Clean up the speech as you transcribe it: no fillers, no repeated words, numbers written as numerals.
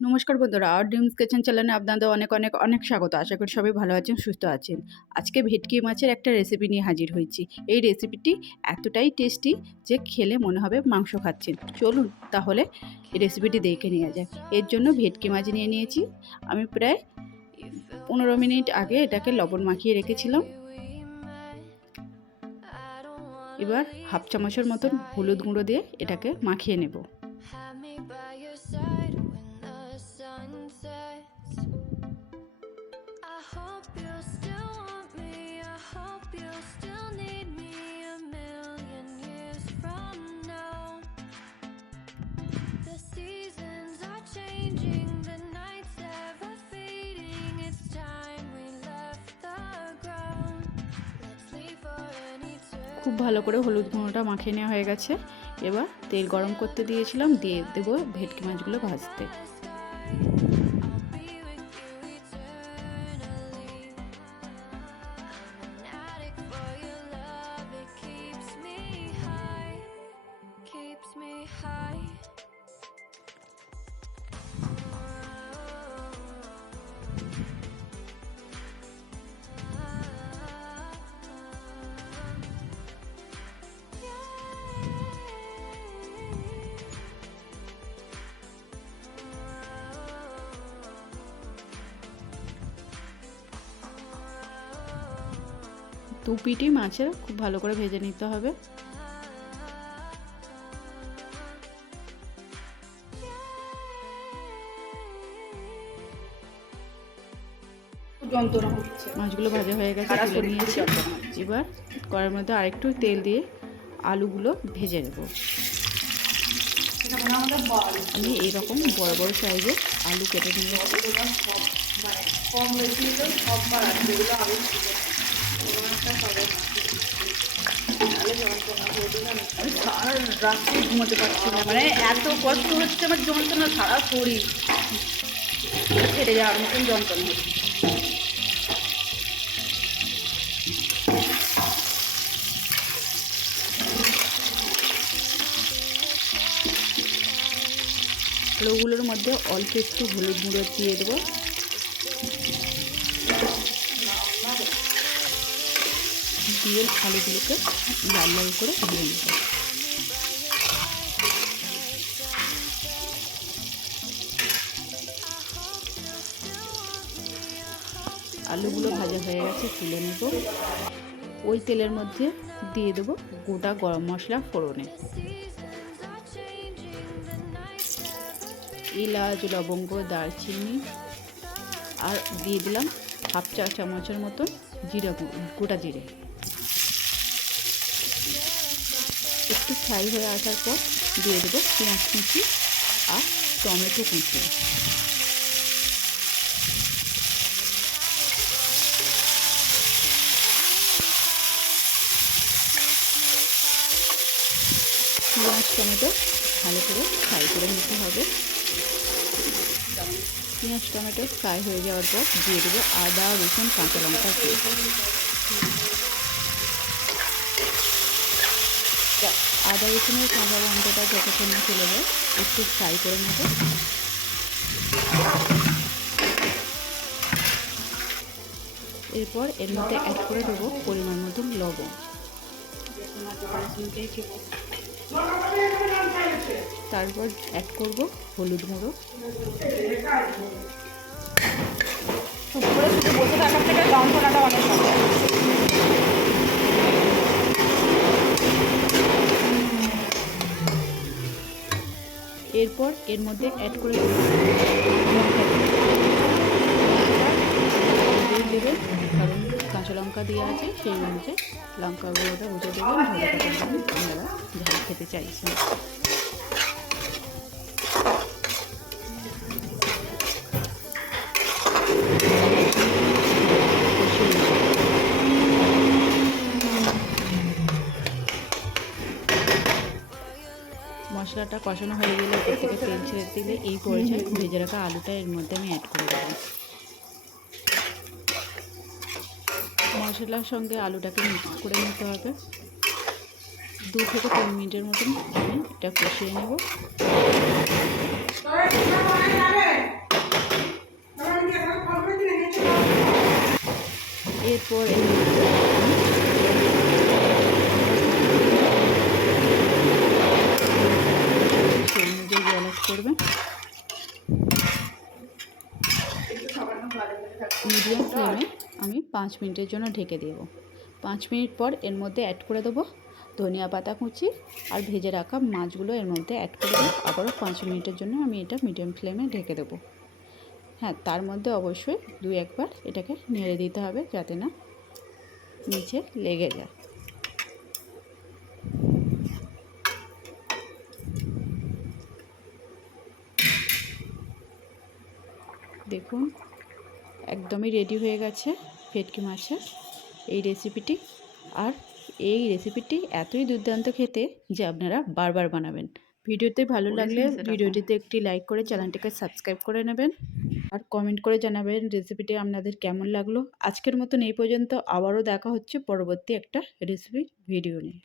নমস্কার বন্ধুরা, আর dreams kitchen চ্যানেলে আপনাদের অনেক অনেক অনেক স্বাগত। আশা করি সবাই ভালো আছেন, সুস্থ আছেন। আজকে ভেটকি মাছের একটা রেসিপি নিয়ে হাজির হয়েছি। এই রেসিপিটি এতটাই টেস্টি যে খেলে মনে হবে মাংস খাচ্ছেন। চলুন তাহলে এই রেসিপিটি দেখে নেওয়া যায়। এর জন্য ভেটকি মাছ নিয়ে নিয়েছি। আমি প্রায় 15 মিনিট আগে এটাকে লবণ মাখিয়ে রেখেছিলাম। এবার হাফ চামচের মতন হলুদ গুঁড়ো দিয়ে এটাকে মাখিয়ে নেব। খুব ভালো করে হলুদ গুঁড়োটা মাখিয়ে নেওয়া হয়ে গেছে। এবার তেল গরম করতে দিয়েছিলাম, দিয়ে দেবো ভেটকি মাছগুলো ভাজতে। দু পিটি মাছের খুব ভালো করে ভেজে নিতে হবে। যন্ত্রণা হচ্ছে। মাছগুলো ভাজা হয়ে গেছে, তুলে নিয়েছি। এবার কড়াইয়ের মধ্যে আরেকটু তেল দিয়ে আলুগুলো ভেজে নেব। আমি এইরকম বড় বড় সাইজের আলু কেটে নিয়েছি। আমি সারা রাত্রি ঘুমাতে পারছি না, মানে এত কষ্ট হচ্ছে আমার, যন্ত্রণা সারা শরীর ফেটে যাওয়ার মতন যন্ত্রণা হচ্ছে। আলুগুলোর মধ্যে অল্প একটু হলুদ গুঁড়ো দিয়ে দেবো। দিয়ে আলুগুলোকে লাল লাল করে ভেজে নেব। আলুগুলো ভাজা হয়ে গেছে, তুলে নেব। ওই তেলের মধ্যে দিয়ে দেবো গোটা গরম মশলা ফোড়নে, এলাচ, লবঙ্গ, দারচিনি, আর দিয়ে দিলাম হাফ চা চামচের মতো জিরা, গোটা জিরে। একটু ফ্রাই হয়ে আসার পর দিয়ে দেবো পেঁয়াজ কুচি আর টমেটো কুচি। পেঁয়াজ টমেটো ভালো করে ফ্রাই করে নিতে হবে। পেঁয়াজ টমেটো ফ্রাই হয়ে যাওয়ার পর দিয়ে দেবো আদা, রসুন, কাঁচা লঙ্কা পেস্ট। আদা রসুনের কাঁচা লঙ্কাটা যতক্ষণ না চলে যায় একটু ফ্রাই করে নেব। এরপর এর মধ্যে অ্যাড করে দেবো পরিমাণ মতো লবণ। তারপর অ্যাড করব হলুদ গুঁড়ো। বসে থাকার থেকে যন্ত্রণাটা অনেক ভালো। এরপর এর মধ্যে অ্যাড করে দেবেন, কারণ কাঁচা লঙ্কা দেওয়া আছে, সেই অনুযায়ী লঙ্কা গুঁড়োটা বুঝে দেবেন। আপনারা ঝাল খেতে চাইছেন। মশলাটা কষানো হয়ে গেলে ওপর থেকে তেল ছেড়ে দিলে এই পর্যায়ে ভেজে রাখা আলুটা এর মধ্যে আমি অ্যাড করে দেবো। মশলার সঙ্গে আলুটাকে মিক্স করে নিতে হবে। 2 থেকে 3 মিনিটের মতন আমি এটা কষিয়ে নেব। এরপর এর মধ্যে সেই অনুযায়ী জল অ্যাড করবেন। মিডিয়াম ফ্লেমে আমি 5 মিনিটের জন্য ঢেকে দেবো। 5 মিনিট পর এর মধ্যে অ্যাড করে দেবো ধনিয়া পাতা কুচি আর ভেজে রাখা মাছগুলো এর মধ্যে অ্যাড করে দেবো। আবারও 5 মিনিটের জন্য আমি এটা মিডিয়াম ফ্লেমে ঢেকে দেবো। হ্যাঁ, তার মধ্যে অবশ্যই 2-1 বার এটাকে নেড়ে দিতে হবে যাতে না নিচে লেগে যায়। দেখুন একদমই রেডি হয়ে গেছে ভেটকি মাছের এই রেসিপিটি। আর এই রেসিপিটি এতই দুর্দান্ত খেতে যে আপনারা বারবার বানাবেন। ভিডিওতে ভালো লাগলে ভিডিওটিতে একটি লাইক করে চ্যানেলটিকে সাবস্ক্রাইব করে নেবেন আর কমেন্ট করে জানাবেন রেসিপিটি আপনাদের কেমন লাগলো। আজকের মতন এই পর্যন্ত, আবারও দেখা হচ্ছে পরবর্তী একটা রেসিপি ভিডিও নিয়ে।